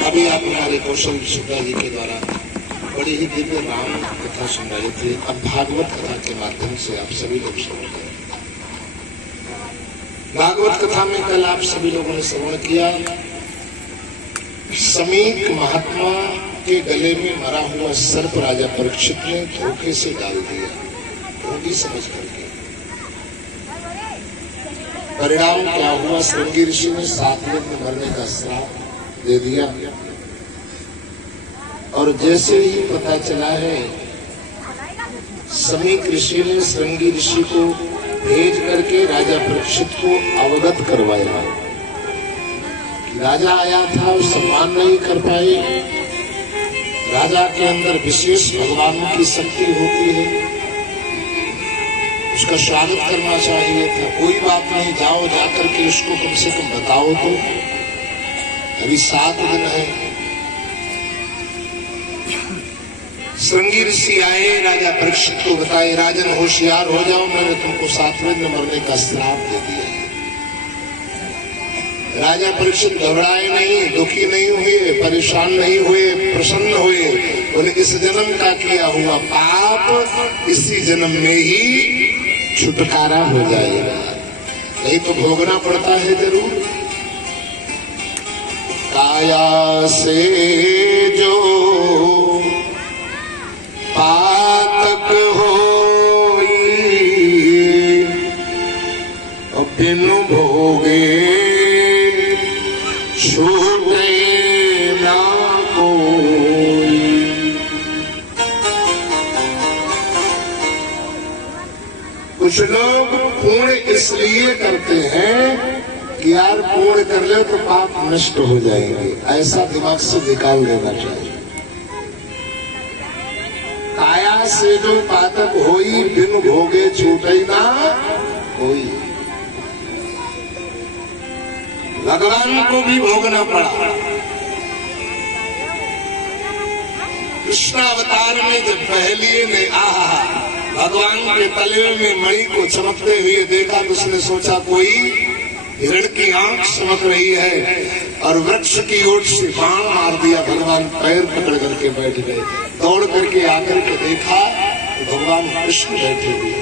अभी आप हमारे कौशल शुक्ला जी के द्वारा बड़ी ही दिव्य राम कथा सुन रहे थे। अब भागवत कथा के माध्यम से आप सभी लोग सुन रहे हैं। भागवत कथा में कल आप सभी लोगों ने श्रवण किया, समीक महात्मा के गले में मरा हुआ सर्प राजा परीक्षित ने धोखे से डाल दिया, धोखी समझ करके। परिणाम क्या हुआ? श्रृंगी ऋषि ने 7 दिन में मरने का श्राप दे दिया। और जैसे ही पता चला है, समीक ऋषि ने श्रृंगी ऋषि को भेज करके राजा परीक्षित को अवगत करवाया। राजा आया था, वो सम्मान नहीं कर पाए। राजा के अंदर विशेष भगवान की शक्ति होती है, उसका स्वागत करना चाहिए था। कोई बात नहीं, जाओ जाकर के उसको कम से कम बताओ तो। अभी 7 दिन है। श्रृंगी ऋषि आए, राजा परीक्षित को बताए, राजन होशियार हो जाओ, मैंने तुमको 7वें दिन मरने का श्राप दे दिया है। राजा परीक्षित घबराए नहीं, दुखी नहीं हुए, परेशान नहीं हुए, प्रसन्न हुए। बोले इस जन्म का किया हुआ पाप इसी जन्म में ही छुटकारा हो जाएगा, नहीं तो भोगना पड़ता है जरूर। काया से जो पातक होई बिनु भोगे छूटे ना कोई। कुछ लोग पुण्य इसलिए करते हैं कि यार पुण्य कर ले तो पाप नष्ट हो जाएंगे, ऐसा दिमाग से निकाल देना चाहिए। काया से जो पातक होई बिन भोगे छूटे ना कोई। भगवान को भी भोगना पड़ा। कृष्ण अवतार में जब पहलिए ने भगवान के तले में मणि को चमकते हुए देखा तो उसने सोचा कोई हिरण की आंख चमक रही है, और वृक्ष की ओर से बाण मार दिया। भगवान पैर पकड़ करके बैठ गए। दौड़ करके आकर के देखा तो भगवान कृष्ण बैठे हुए।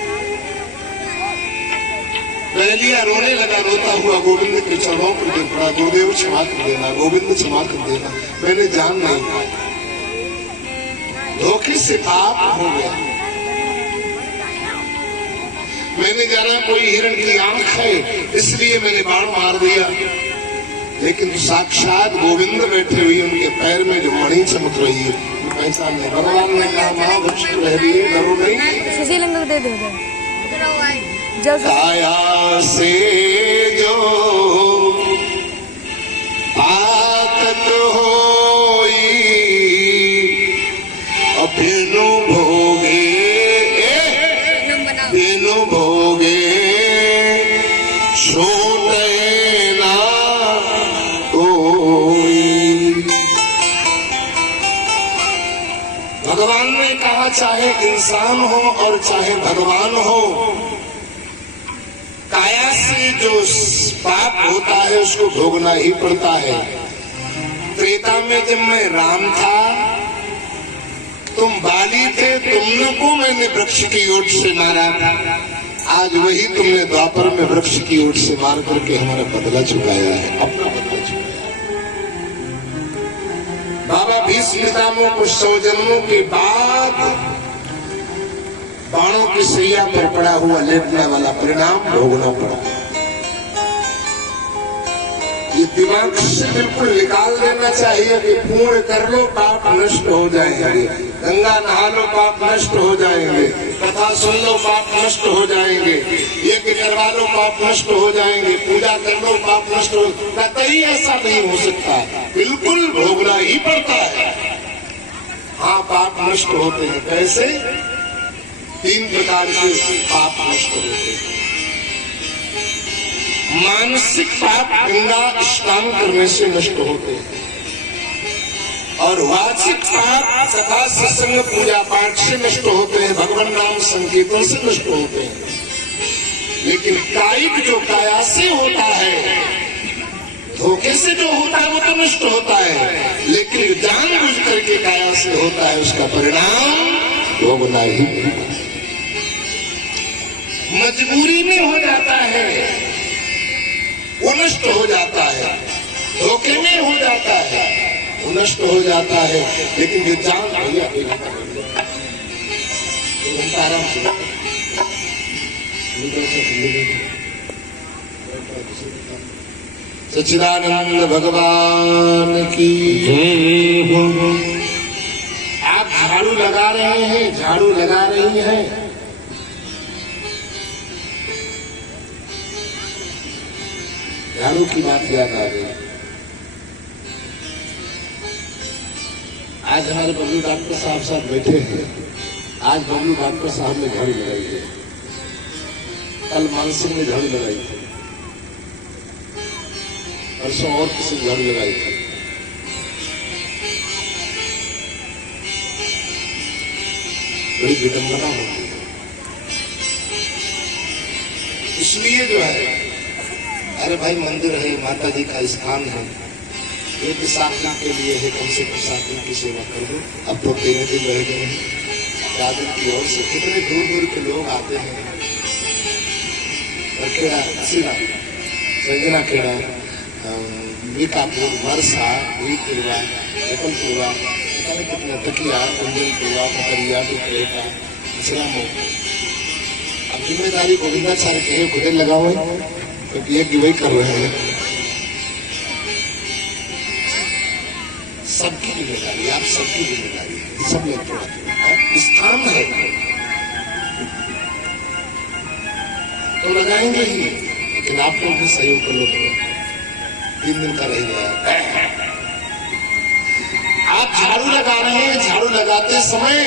पहलिया रोने लगा, रोता हुआ गोविंद के चरणों पर गिर पड़ा। गुरुदेव क्षमा कर देना, गोविंद क्षमा कर देना, मैंने जान नहीं पाया, धोखे से पाप हो गया। मैंने जाना कोई हिरण की आंख है इसलिए मैंने बाण मार दिया, लेकिन साक्षात गोविंद बैठे हुए, उनके पैर में जो मणि चमक रही है पहचान नहीं। भगवान ने कहा महावृक्ष रह रही है, डरो नहीं। दे दे काया से जो पातक होई बिनु भोगे छूटे ना कोई। भगवान ने कहा चाहे इंसान हो और चाहे भगवान हो, काया से जो पाप होता है उसको भोगना ही पड़ता है। त्रेता में जब मैं राम था, तुम बाली थे, तुमको मैंने वृक्ष की ओट से मारा। आज वही तुमने द्वापर में वृक्ष की ओट से मार करके हमारा बदला चुकाया है, अपना बदला चुकाया है। बाबा भीष्म पितामह को 100 जन्मों के बाद बाणों की सैया पर पड़ा हुआ लेटने वाला परिणाम भोगना पड़ा। ये दिमाग से बिल्कुल निकाल देना चाहिए कि पुण्य कर लो पाप नष्ट हो जाएंगे, गंगा नहा लो पाप नष्ट हो जाएंगे, कथा सुन लो पाप नष्ट हो जाएंगे, यज्ञ करवा लो पाप नष्ट हो जाएंगे, पूजा कर लो पाप नष्ट हो। कतई ऐसा नहीं हो सकता, बिल्कुल भोगना ही पड़ता है। हाँ, पाप नष्ट होते हैं। कैसे? 3 प्रकार के पाप नष्ट होते हैं। मानसिक पाप गंगा स्नान करने से नष्ट होते हैं, और वाचिक पाप कथा सत्संग पूजा पाठ से नष्ट होते हैं, भगवान नाम संकीर्तन से नष्ट होते हैं। लेकिन कायिक जो काया से होता है, धोखे से जो होता है वो तो नष्ट होता है, लेकिन जानबूझ करके काया से होता है उसका परिणाम भोगना ही मजबूरी में हो जाता है, वो नष्ट हो जाता है, धोखे में हो जाता है, वो नष्ट हो जाता है। लेकिन जो जान भैया आराम से सच्चिदानंद भगवान की जय। आप झाड़ू लगा रहे हैं, झाड़ू लगा रही हैं, झाड़ू की बात याद आ गई। आज हमारे बबलू डॉक्टर साहब साथ बैठे हैं। आज बबलू डॉक्टर साहब ने झाड़ू लगाई है, कल मानसिंह ने झाड़ू लगाई थी, परसों और किसी ने झाड़ू लगाई थी। बड़ी विडंबना होती है। इसलिए जो है, अरे भाई मंदिर है, माता जी का स्थान है, एक 7 दिन के लिए है, कम से कम 7 दिन की सेवा कर दो। अब तो 13 दिन रह गए हैं। दादर की ओर से कितने दूर दूर के लोग आते हैं। खेड़ा, संजना खेड़ा, बीकापुर, मरसा, भीपुरवा, जबलपुरवा, कितने तकिया, कुंजनपुरवा, पकड़िया, बिकरेटा, इस्लामो। अब जिम्मेदारी गोविंदाचार्य के खुदे लगाओ है, क्योंकि एक वही कर रहे हैं। सबकी जिम्मेदारी, आप सबकी जिम्मेदारी है, सब लोग स्थान है तो लगाएंगे ही, लेकिन आप लोग भी सहयोग कर लो। 3 दिन का रहेगा। आप झाड़ू लगा रहे हैं, झाड़ू लगाते समय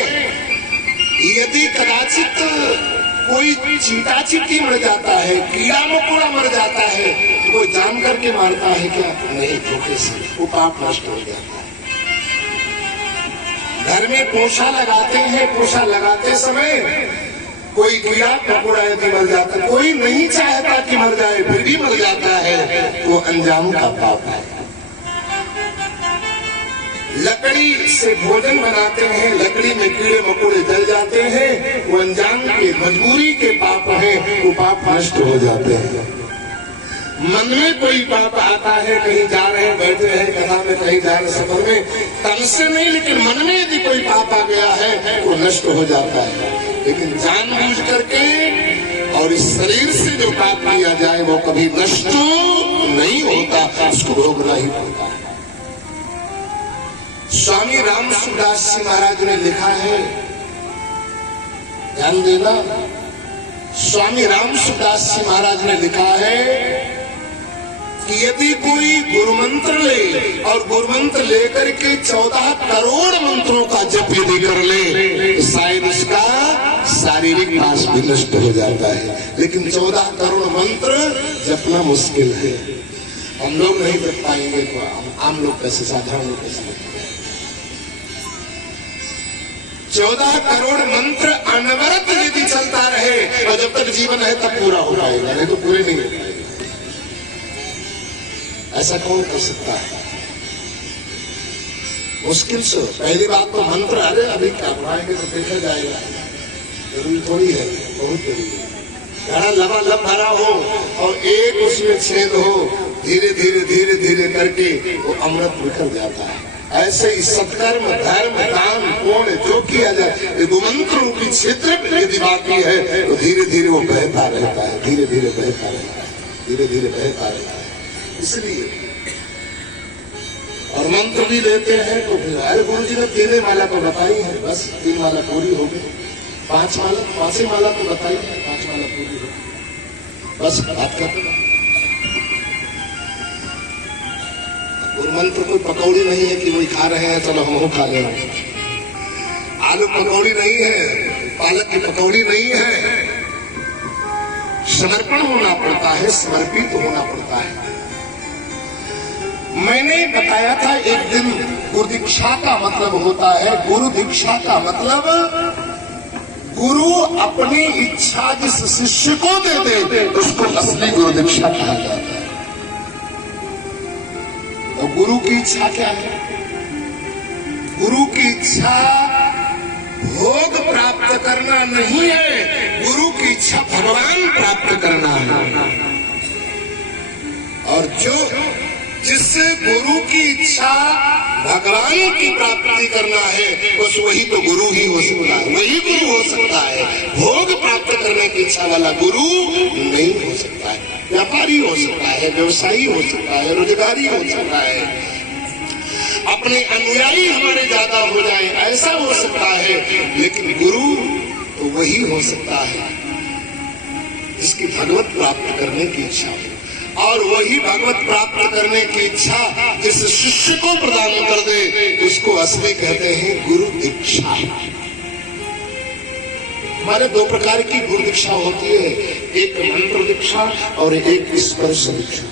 यदि कदाचित कोई चींटा चींटी मर जाता है, कीड़ा मकोड़ा मर जाता है, तो कोई जान करके मारता है क्या? नहीं, धोखे से वो पाप नष्ट हो जाता है। घर में पोछा लगाते हैं, पोछा लगाते समय कोई कीड़ा मकोड़ा यदि मर जाता है, कोई नहीं चाहता कि मर जाए, फिर भी मर जाता है, वो अंजाम का पाप है। लकड़ी से भोजन बनाते हैं, लकड़ी में कीड़े मकोड़े जल जाते हैं, वो अंजाम के, मजबूरी के पाप है, वो पाप नष्ट हो जाते हैं। मन में कोई पाप आता है, कहीं जा रहे हैं, बैठे हैं कथा में, कहीं जा रहे सफर में, तन से नहीं, लेकिन मन में यदि कोई पाप आ गया है वो नष्ट हो जाता है। लेकिन जानबूझ करके और इस शरीर से जो पाप किया जाए वो कभी नष्ट नहीं होता, उसको भोगना ही पड़ता है। स्वामी रामसुदास जी महाराज ने लिखा है, ध्यान देना, स्वामी रामसुदास जी महाराज ने लिखा है कि यदि कोई गुरुमंत्र ले और गुरुमंत्र लेकर के 14 करोड़ मंत्रों का जप यदि कर ले तो शायद उसका शारीरिक नाश भी नष्ट हो जाता है। लेकिन 14 करोड़ मंत्र जपना मुश्किल है, हम लोग नहीं जप पाएंगे तो आम लोग कैसे, साधारण लोग कैसे? 14 करोड़ मंत्र अनवरत यदि चलता रहे और जब तक जीवन है तब पूरा हो पाएगा, नहीं तो पूरे नहीं हो पाएगा। ऐसा कौन कर सकता है? मुश्किल से। पहली बात तो मंत्र, अरे अभी क्या पढ़ाएंगे तो देखा जाएगा, जरूरी थोड़ी है, बहुत जरूरी है। घड़ा लबालब भरा हो और एक उसमें छेद हो, धीरे धीरे धीरे धीरे करके वो अमृत निकल जाता है। ऐसे ही सत्कर्म, धर्म, दान, पुण्य जो किया जाए, मंत्र रूपी क्षेत्र यदि बाकी है तो धीरे धीरे वो बहता रहता है, धीरे धीरे बहता रहता है, धीरे धीरे बहता रहता है। इसलिए और मंत्र भी लेते हैं तो फिर अरे गुरु जी ने 3 माला तो बताई है, बस 3 माला पूरी हो गई, 5 माला, 5 माला तो बताई है, 5 माला पूरी हो गई, बस बात करते हैं। गुरु मंत्र कोई पकौड़ी नहीं है कि वही खा रहे हैं चलो हम खा ले रहे हैं। आलू पकौड़ी नहीं है, पालक की पकौड़ी नहीं है। समर्पण होना पड़ता है, समर्पित होना पड़ता है। मैंने बताया था एक दिन, गुरु दीक्षा का मतलब होता है, गुरु दीक्षा का मतलब गुरु अपनी इच्छा जिस शिष्य को दे दे उसको असली गुरु दीक्षा कहा जाता है। और गुरु की इच्छा क्या है? गुरु की इच्छा भोग प्राप्त करना नहीं है, गुरु की इच्छा भगवान प्राप्त करना है। और जिससे गुरु की इच्छा भगवान की प्राप्ति करना है, बस वही तो गुरु ही हो सकता है, वही गुरु हो सकता है। भोग प्राप्त करने की इच्छा वाला गुरु नहीं हो सकता है। व्यापारी हो सकता है, व्यवसायी हो सकता है, रोजगारी हो सकता है, अपने अनुयायी हमारे ज्यादा हो जाए ऐसा हो सकता है, लेकिन गुरु तो वही हो सकता है जिसकी भगवत प्राप्त करने की इच्छा हो। और वही भगवत प्राप्त करने की इच्छा जिस शिष्य को प्रदान कर दे उसको असली कहते हैं गुरु दीक्षा। हमारे दो प्रकार की गुरु दीक्षा होती है, एक मंत्र दीक्षा और एक स्पर्श दीक्षा।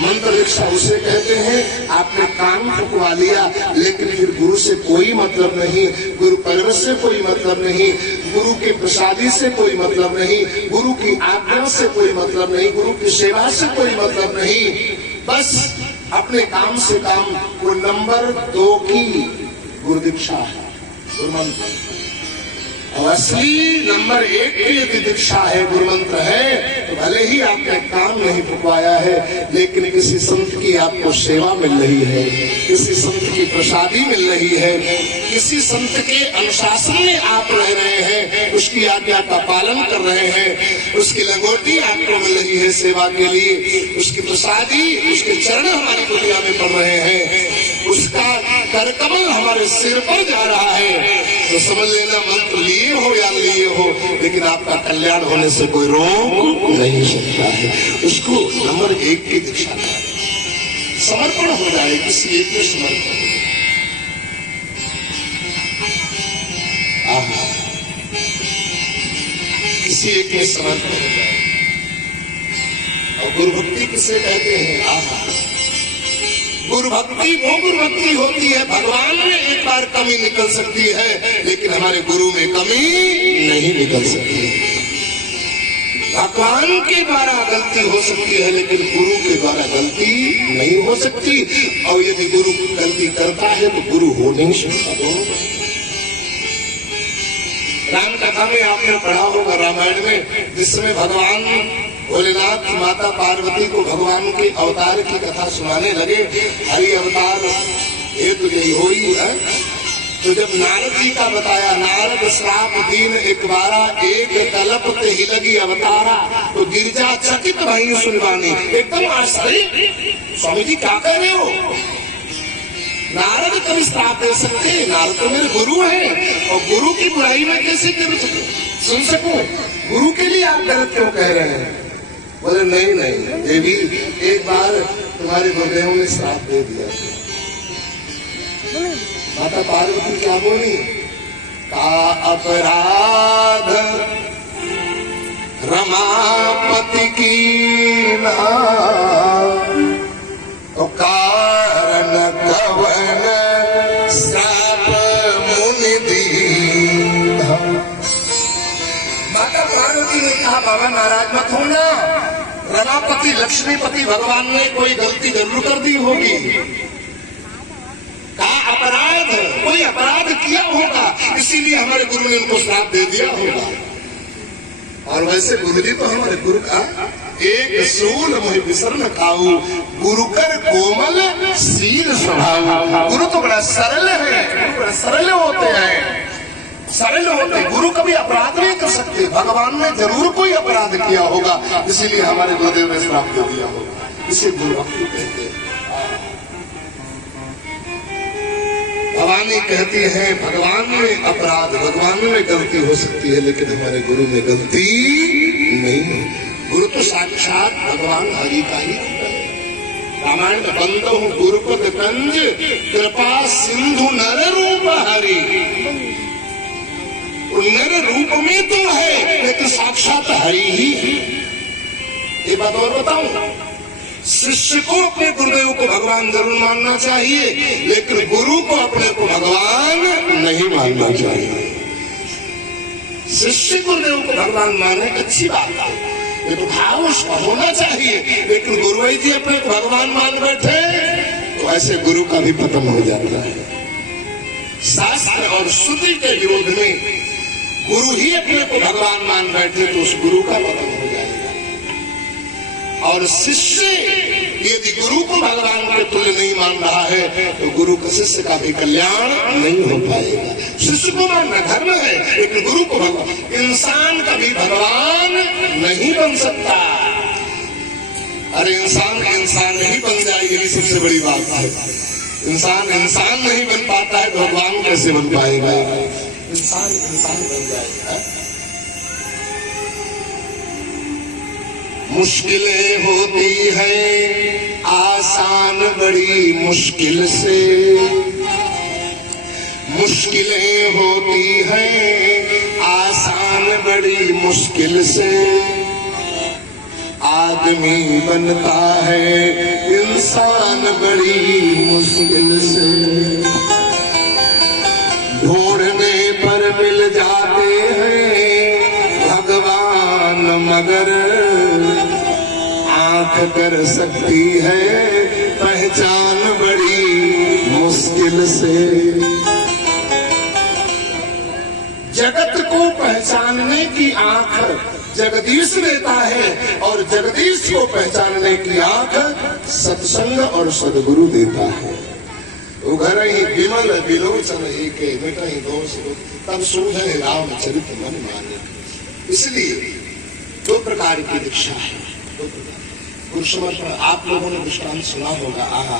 मंत्र दीक्षा उसे कहते हैं आपने काम फुकवा लिया लेकिन फिर गुरु से कोई मतलब नहीं, गुरु परवश से कोई मतलब नहीं, गुरु की प्रसादी से कोई मतलब नहीं, गुरु की आज्ञा से कोई मतलब नहीं, गुरु की सेवा से कोई मतलब नहीं, बस अपने काम से काम। वो नंबर 2 की गुरु दीक्षा है, गुरु मंत्र। और असली नंबर 1 की यदि दीक्षा है, गुरु मंत्र है, तो भले ही आपने काम नहीं फुकवाया है लेकिन किसी संत की आपको सेवा मिल रही है, किसी संत की प्रसादी मिल रही है, किसी संत के अनुशासन में आप रह रहे हैं, उसकी आज्ञा का पालन कर रहे हैं, उसकी लंगोटी आपको मिल रही है सेवा के लिए, उसकी प्रसादी, उसके चरण हमारी दुनिया में पड़ रहे हैं, उसका करकमल हमारे सिर पर जा रहा है, तो समझ लेना मंत्र लिए हो या लिए हो लेकिन आपका कल्याण होने से कोई रोक नहीं सकता है। उसको नंबर 1 की दीक्षा समर्पण हो जाए, किसी एक में समर्पण। किसी एक में समर्पण हो जाए। और गुरु भक्ति किसे कहते हैं? गुरु भक्ति वो गुरु भक्ति होती है, भगवान में एक बार कमी निकल सकती है लेकिन हमारे गुरु में कमी नहीं निकल सकती। भगवान के द्वारा गलती हो सकती है लेकिन गुरु के द्वारा गलती नहीं हो सकती। और यदि गुरु गलती करता है तो गुरु हो नहीं सकता। राम कथा में आपने पढ़ा होगा, रामायण में, जिसमें भगवान भोलेनाथ माता पार्वती को भगवान के अवतार की कथा सुनाने लगे। हरि अवतार ये तो यही हो ही है। तो जब नारद जी का बताया, नारद श्राप दीन एक बारा, एक तलप ते ही लगी अवतारा, तो गिरजा चकित भई सुनवानी। एकदम आश्चर्य, स्वामी जी क्या कह रहे हो? नारद कभी श्राप दे सकते? नारद तो मेरे गुरु हैं और गुरु की बुराई में कैसे सुन सकूं? गुरु के लिए आप गलत क्यों कह रहे हैं? बोले नहीं नहीं देवी, एक बार तुम्हारे गुरुदेव ने श्राप दे दिया। माता पार्वती क्या बोली? का अपराध रमापति की ना, तो कारण कवन श्राप मुनि दीना। माता पार्वती ने कहा बाबा नाराज मत होना, रमापति लक्ष्मीपति भगवान ने कोई गलती जरूर कर दी होगी। का अपराध, कोई अपराध किया होगा, इसीलिए हमारे गुरु ने उनको श्राप दे दिया होगा। और वैसे गुरु जी तो हमारे गुरु का एक सूल मोहि विसर्न खाऊ, गुरु कर कोमल सील स्वभाव। गुरु तो बड़ा सरल है, बड़ा सरल होते हैं, सरल होते। गुरु कभी अपराध नहीं कर सकते। भगवान ने जरूर कोई अपराध किया होगा, इसीलिए हमारे गुरुदेव ने श्राप दे दिया होगा। इसे गुरु भक्ति कहते हैं। भवानी कहती है भगवान में अपराध, भगवान में गलती हो सकती है लेकिन हमारे गुरु में गलती नहीं। गुरु तो साक्षात भगवान हरि का ही है। रामायण में बंदो गुरुपद कंज कृपा सिंधु नर रूप हरि। नर रूप में तो है लेकिन साक्षात हरि ही। एक बात और बताऊं, शिष्य को अपने गुरुदेव को भगवान जरूर मानना चाहिए लेकिन गुरु को अपने को भगवान नहीं मानना चाहिए। शिष्य गुरुदेव को भगवान माने अच्छी बात है, ये तो भाव उसका होना चाहिए। लेकिन गुरुदेव जी अपने को भगवान मान बैठे तो ऐसे गुरु का भी पतन हो जाता है। शास्त्र और श्रुति के विरोध में गुरु ही अपने को भगवान मान बैठे तो उस गुरु का पतन हो जाएगा। और शिष्य यदि गुरु को भगवान के तुल्य नहीं मान रहा है तो गुरु का शिष्य का भी कल्याण नहीं हो पाएगा। शिष्य को मानना धर्म है, लेकिन गुरु को भगवान, इंसान कभी भगवान नहीं बन सकता। अरे इंसान इंसान नहीं बन जाए, यही सबसे बड़ी बात है। इंसान इंसान नहीं बन पाता है, भगवान कैसे बन पाएगा? इंसान इंसान बन जाएगा। मुश्किलें होती हैं आसान बड़ी मुश्किल से, मुश्किलें होती हैं आसान बड़ी मुश्किल से, आदमी बनता है इंसान बड़ी मुश्किल से, ढूंढने पर मिल जाते हैं भगवान मगर आंख कर सकती है पहचान बड़ी मुश्किल से। जगत को पहचानने की आंख जगदीश देता है और जगदीश को पहचानने की आंख सत्संग और सदगुरु देता है। उघर ही विमल विलोचन एके मिटहि दोष तब सूझे रामचरित मन माने। इसलिए दो प्रकार की दीक्षा है। गुरु समर्पण आप लोगों ने दृष्टांत सुना होगा। आहा